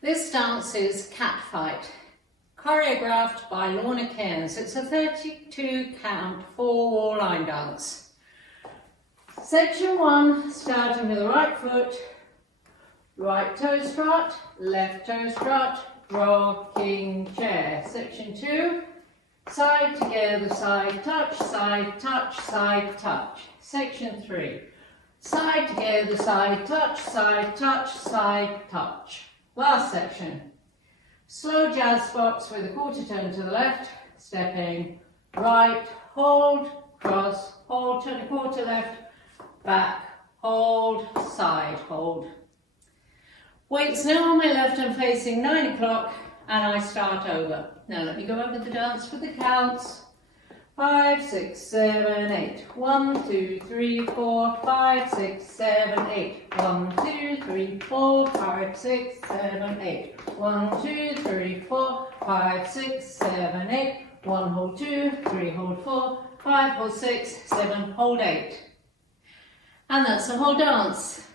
This dance is Catfight, choreographed by Lorna Cairns. It's a 32 count 4-wall line dance. Section 1, starting with the right foot, right toe strut, left toe strut, rocking chair. Section 2, side together, side touch, side touch, side touch. Section 3, side together, side touch, side touch, side touch. Last section, slow jazz spots with a quarter turn to the left, stepping right, hold, cross, hold, turn a quarter left, back, hold, side, hold. Weights now on my left, I'm facing 9 o'clock and I start over. Now let me go over the dance for the counts. 5, 6, 7, 8. 1, 2, 3, 4, 5, 6, 7, 8. 1, 2, 3, 4, 5, 6, 7, 8. 1, 2, 3, 4, 5, 6, 7, 8. 1, hold 2, 3, hold 4, 5, hold 6, 7, hold 8. And that's the whole dance.